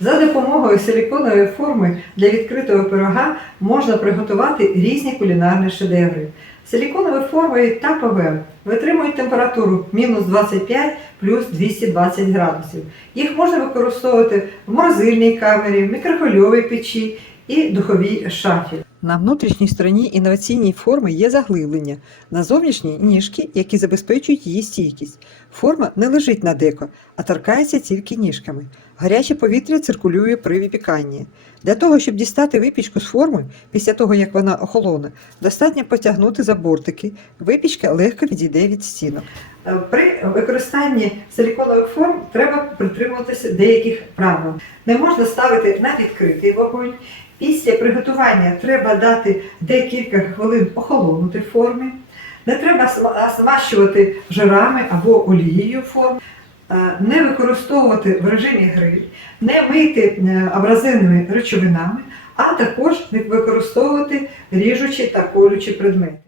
За допомогою силіконової форми для відкритого пирога можна приготувати різні кулінарні шедеври. Силіконові форми та ПВ витримують температуру мінус 25 плюс 220 градусів. Їх можна використовувати в морозильній камері, мікрохвильовій печі і духовій шафі. На внутрішній стороні інноваційній форми є заглиблення, на зовнішній ніжки, які забезпечують її стійкість. Форма не лежить на деко, а торкається тільки ніжками. Гаряче повітря циркулює при випіканні. Для того, щоб дістати випічку з форми, після того як вона охолоне, достатньо потягнути за бортики. Випічка легко відійде від стінок. Е, При використанні силіконових форм треба притримуватися деяких правил. Не можна ставити на відкритий вогонь. Після приготування треба дати декілька хвилин охолонути формі. Не треба сма- змащувати жирами або олією форму. Е, Не використовувати в режимі гриль, не мити е, абразивними речовинами, а також не використовувати ріжучі та колючі предмети.